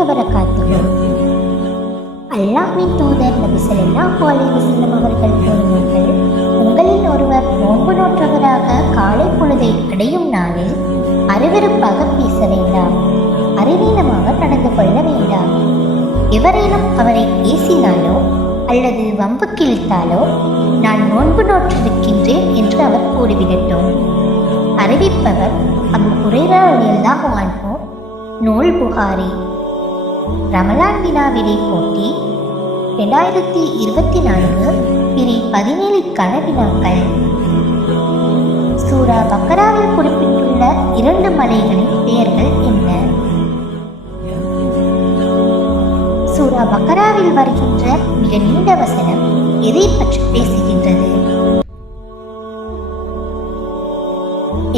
வபரகாத்துஹு. அல்லாஹ்வின் தூதர் நபி ஸல்லல்லாஹு அலைஹி வஸல்லம் அவர்கள் கூறினார்கள், உங்களில் ஒருவர் நோன்பு நோற்றவராக காலை பொழுதை அடையும் நாளில் அருவருப்பாக பேச வேண்டாம், அறிவீனமாக நடந்து கொள்ள வேண்டாம். எவரேனும் அவரை ஏசினாலோ அல்லது வம்பு கிழித்தாலோ நான் நோன்பு நோற்றிருக்கின்றேன் என்று அவர் கூறிவிடட்டும். அறிவிப்பவர் அபூ ஹுரைரா ரலியல்லாஹு அன்ஹு. நூல் புகாரி. ரமலான் வினா விடை போட்டி 2024 பிரி 17க்கான வினாக்கள். சூரா பக்கராவில் குறிப்பிட்டுள்ள 2 மலைகளின் பெயர்கள் என்ன? சூரா பக்கராவில் வருகின்ற மிக நீண்ட வசனம் எதை பற்றி பேசுகின்றது?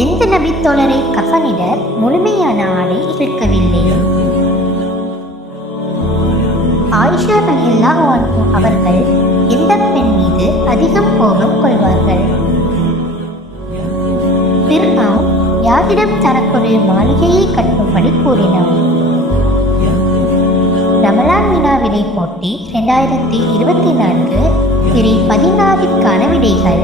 எந்த நபித்தோழரை கஃனிட முழுமையான ஆடை இருக்கவில்லை? ஆயிஷா ரலியல்லாஹு அன்ஹா அவர்கள் எந்த பெண் மீது அதிகம் கோபம் கொள்வார்கள்? ஃபிர்அவுன் யாரிடம் தனக்கொரு மாளிகையை கட்டும்படி கூறினான்? ரமலான் வினா விடை போட்டி 2024 பிரி 16க்கான விடைகள்.